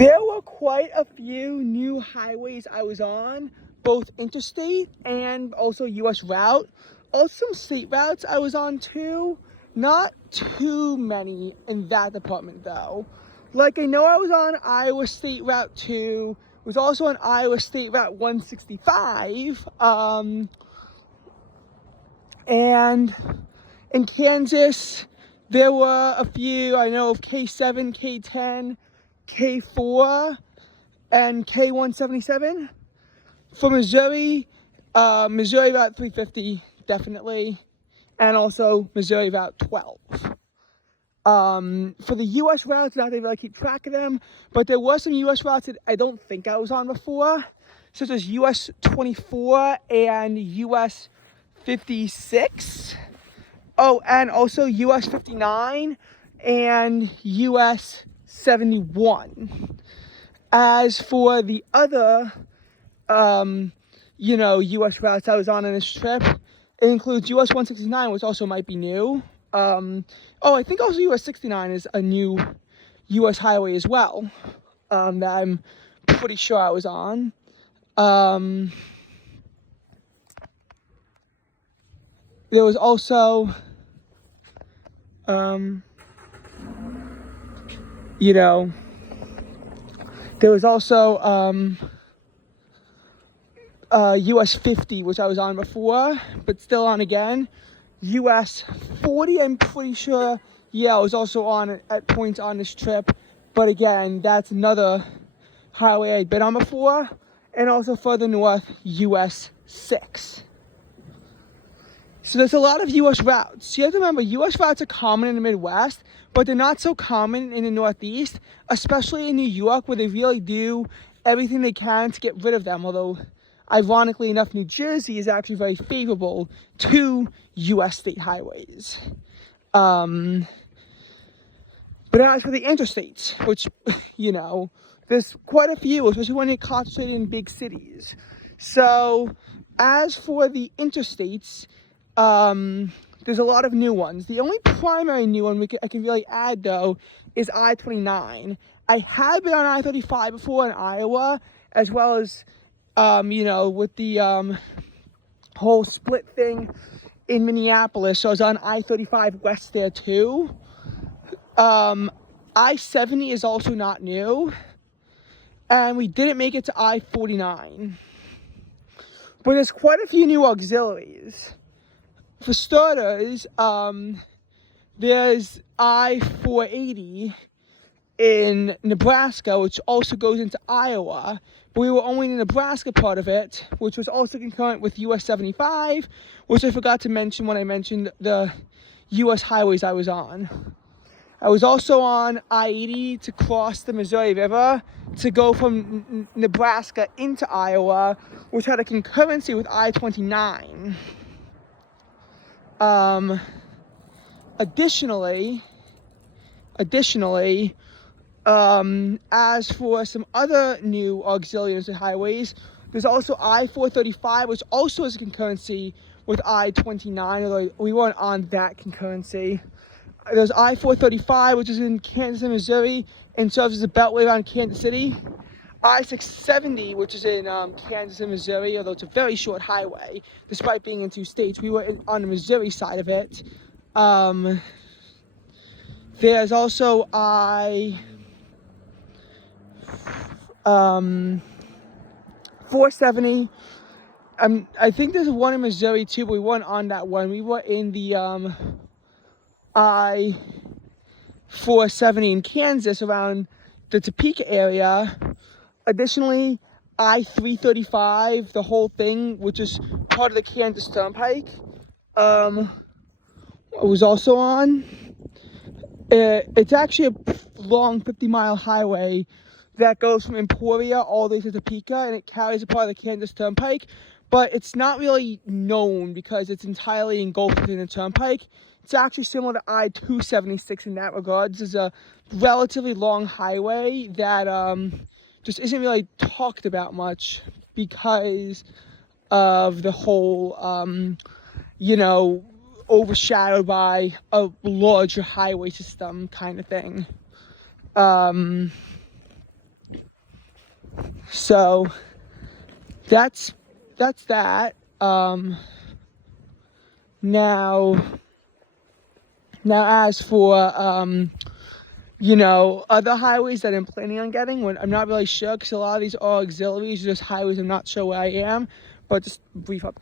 There were quite a few new highways I was on, both interstate and also US route. Also some state routes I was on too. Not too many in that department though. Like I know I was on Iowa State Route 2, was also on Iowa State Route 165, and in Kansas there were a few, I know of K7, K10, K4, and K177. For Missouri, Missouri Route 350, definitely, and also Missouri Route 12. For the US routes, not that I really keep track of them, but there were some US routes that I don't think I was on before, such as US 24 and US 56. Oh, and also US 59 and US 71. As for the other, US routes I was on this trip, it includes US 169, which also might be new. I think also US 69 is a new US highway as well, that I'm pretty sure I was on. There was also, there was also US 50, which I was on before, but still on again. US 40, I'm pretty sure, I was also on at points on this trip, but again, that's another highway I'd been on before. And also further north, US 6. So there's a lot of US routes. You have to remember, US routes are common in the Midwest, but they're not so common in the Northeast, especially in New York, where they really do everything they can to get rid of them. Although, ironically enough, New Jersey is actually very favorable to US state highways. But as for the interstates, which, there's quite a few, especially when you're concentrated in big cities. So, as for the interstates, there's a lot of new ones. The only primary new one I can really add, though, is I-29. I had been on I-35 before in Iowa, as well as, with the whole split thing in Minneapolis. So I was on I-35 West there, too. I-70 is also not new. And we didn't make it to I-49. But there's quite a few new auxiliaries. For starters, there's I-480 in Nebraska, which also goes into Iowa. But we were only in the Nebraska part of it, which was also concurrent with US 75, which I forgot to mention when I mentioned the US highways I was on. I was also on I-80 to cross the Missouri River to go from Nebraska into Iowa, which had a concurrency with I-29. Additionally, as for some other new auxiliaries and highways, there's also I-435, which also has a concurrency with I-29, although we weren't on that concurrency. There's I-435, which is in Kansas and Missouri and serves as a beltway around Kansas City. I-670, which is in Kansas and Missouri, although it's a very short highway, despite being in two states. We were on the Missouri side of it. There's also I-470. I think there's one in Missouri too, but we weren't on that one. We were in the I-470 in Kansas around the Topeka area. Additionally, I-335, the whole thing, which is part of the Kansas Turnpike, was also on. It's actually a long 50-mile highway that goes from Emporia all the way to Topeka, and it carries a part of the Kansas Turnpike, but it's not really known because it's entirely engulfed within the Turnpike. It's actually similar to I-276 in that regard. This is a relatively long highway that just isn't really talked about much because of the whole, overshadowed by a larger highway system kind of thing. So that's that. Now as for you know, other highways that I'm planning on getting, when I'm not really sure, because a lot of these are auxiliaries, just highways I'm not sure where I am, but just a brief update.